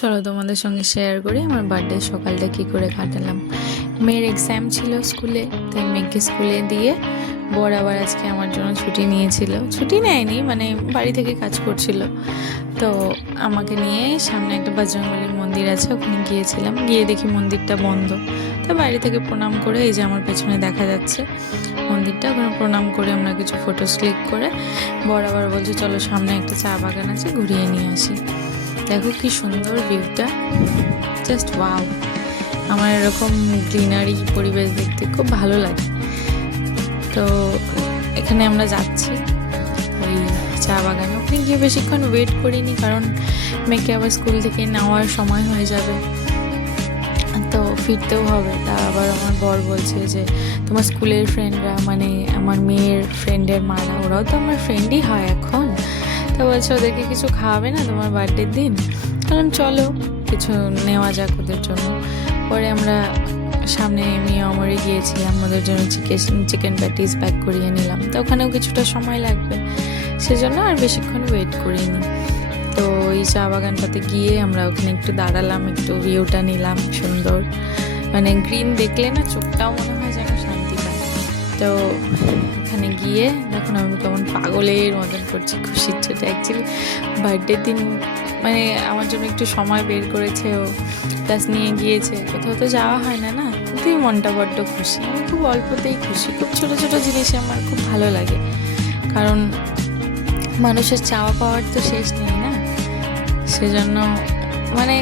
চলো তোমাদের সঙ্গে শেয়ার করি আমার বার্থডে সকালটা কি করে কাটালাম। মেয়ের এক্সাম ছিল স্কুলে, তাই মেয়েকে স্কুলে দিয়ে বর আবার আজকে আমার জন্য ছুটি নিয়েছিল, ছুটি নেয়নি মানে বাড়ি থেকে কাজ করছিল। তো আমাকে নিয়ে সামনে একটা বজরংবলীর মন্দির আছে, ওখানে গিয়েছিলাম, গিয়ে দেখি মন্দিরটা বন্ধ। তো বাইরে থেকে প্রণাম করে, এই যে আমার পেছনে দেখা যাচ্ছে মন্দিরটা, ওখানে প্রণাম করে আমরা কিছু ফটোস ক্লিক করে বর আবার বলছে চলো সামনে একটা চা বাগান আছে ঘুরিয়ে নিয়ে আসি। দেখো কি সুন্দর ভিউটা, জাস্ট ওয়াও। আমার এরকম গ্রিনারি পরিবেশ দেখতে খুব ভালো লাগে। তো এখানে আমরা যাচ্ছি ওই চা বাগানে, ওখানে গিয়ে বেশিক্ষণ ওয়েট করিনি, কারণ মেয়েকে আবার স্কুল থেকে নেওয়ার সময় হয়ে যাবে, তো ফিরতেও হবে। তা আবার আমার বর বলছে যে তোমার স্কুলের ফ্রেন্ডরা, মানে আমার মেয়ের ফ্রেন্ডের মারা, ওরাও তো আমার ফ্রেন্ডই হয় এখন, তো বলছে ওদেরকে কিছু খাওয়াবে না তোমার বার্থডের দিন? কারণ চলো কিছু নেওয়া যাক ওদের জন্য। পরে আমরা সামনে মেয়ে অমরে গিয়েছিলাম, ওদের জন্য চিকেন প্যাটিস প্যাক করিয়ে নিলাম। তো ওখানেও কিছুটা সময় লাগবে, সেজন্য আর বেশিক্ষণ ওয়েট করিনি। তো এই চা বাগানটাতে গিয়ে আমরা ওখানে একটু দাঁড়ালাম, একটু ভিউটা নিলাম সুন্দর, মানে গ্রিন দেখলে না চোখটাও মনে হয় যেন শান্তি পায়। তো ওখানে গিয়ে দেখুন আমি কেমন পাগলের মতন করছি, খুশির ছোটো। অ্যাকচুয়ালি বার্থডের দিন মানে আমার জন্য একটু সময় বের করেছে ও, প্লাস নিয়ে গিয়েছে, কোথাও তো যাওয়া হয় না না, কিন্তু মনটা বড্ড খুশি। আমি খুব অল্পতেই খুশি, খুব ছোটো ছোটো জিনিসে আমার খুব ভালো লাগে, কারণ মানুষের চাওয়া পাওয়ার তো শেষ নেই না, সেজন্য মানে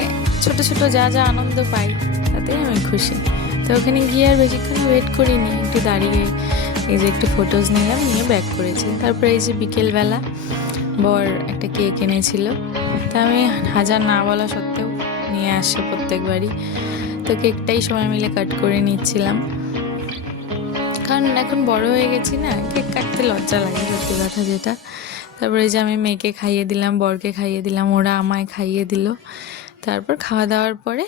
ছোট ছোট যা যা আনন্দ পাই তাতেই আমি খুশি। তো ওখানে গিয়ে আর বেশিক্ষণ ওয়েট করিনি, একটু দাঁড়িয়ে এই যে একটু ফটোজ নিলাম, নিয়ে ব্যাক করেছি। তারপরে এই যে বিকেলবেলা বর একটা কেক এনেছিল, তা আমি হাজার না বলা সত্ত্বেও নিয়ে আসে প্রত্যেকবারই, তো কেকটাই সবাই মিলে কাট করে নিচ্ছিলাম, কারণ এখন বড় হয়ে গেছি না, কেক কাটতে লজ্জা লাগে সত্যি কথা যেটা। তারপরে যে আমি মেয়েকে খাইয়ে দিলাম, বরকে খাইয়ে দিলাম, ওরা আমায় খাইয়ে দিল। তারপর খাওয়া দাওয়ার পরে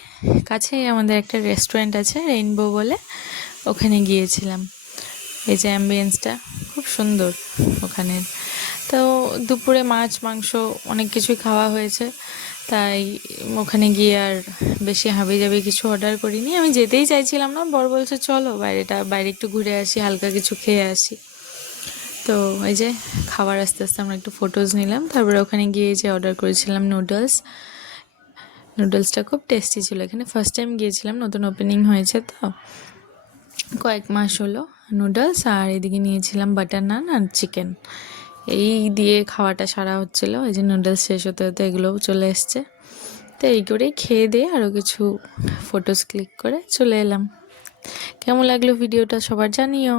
কাছেই আমাদের একটা রেস্টুরেন্ট আছে রেইনবো বলে, ওখানে গিয়েছিলাম। এই যে অ্যাম্বিয়েন্সটা খুব সুন্দর ওখানের। তো দুপুরে মাছ মাংস অনেক কিছুই খাওয়া হয়েছে, তাই ওখানে গিয়ে আর বেশি হাবিজাবি কিছু অর্ডার করিনি। আমি যেতেই চাইছিলাম না, বর বলছে চলো বাইরে একটু ঘুরে আসি, হালকা কিছু খেয়ে আসি। তো এই যে খাবার আস্তে আস্তে আমরা একটু ফটোজ নিলাম, তারপরে ওখানে গিয়ে যে অর্ডার করেছিলাম নুডলসটা খুব টেস্টি ছিল। এখানে ফার্স্ট টাইম গিয়েছিলাম, নতুন ওপেনিং হয়েছে তো কয়েক মাস হলো। নুডলস আর এদিকে নিয়েছিলাম বাটার নান আর চিকেন, এই দিয়ে খাওয়াটা সারা হচ্ছিলো। এই যে নুডলস শেষ হতে হতে এগুলোও চলে এসছে। তো এই করেই খেয়ে দিয়ে আরও কিছু ফটোস ক্লিক করে চলে এলাম। কেমন লাগলো ভিডিওটা সবার জানিও।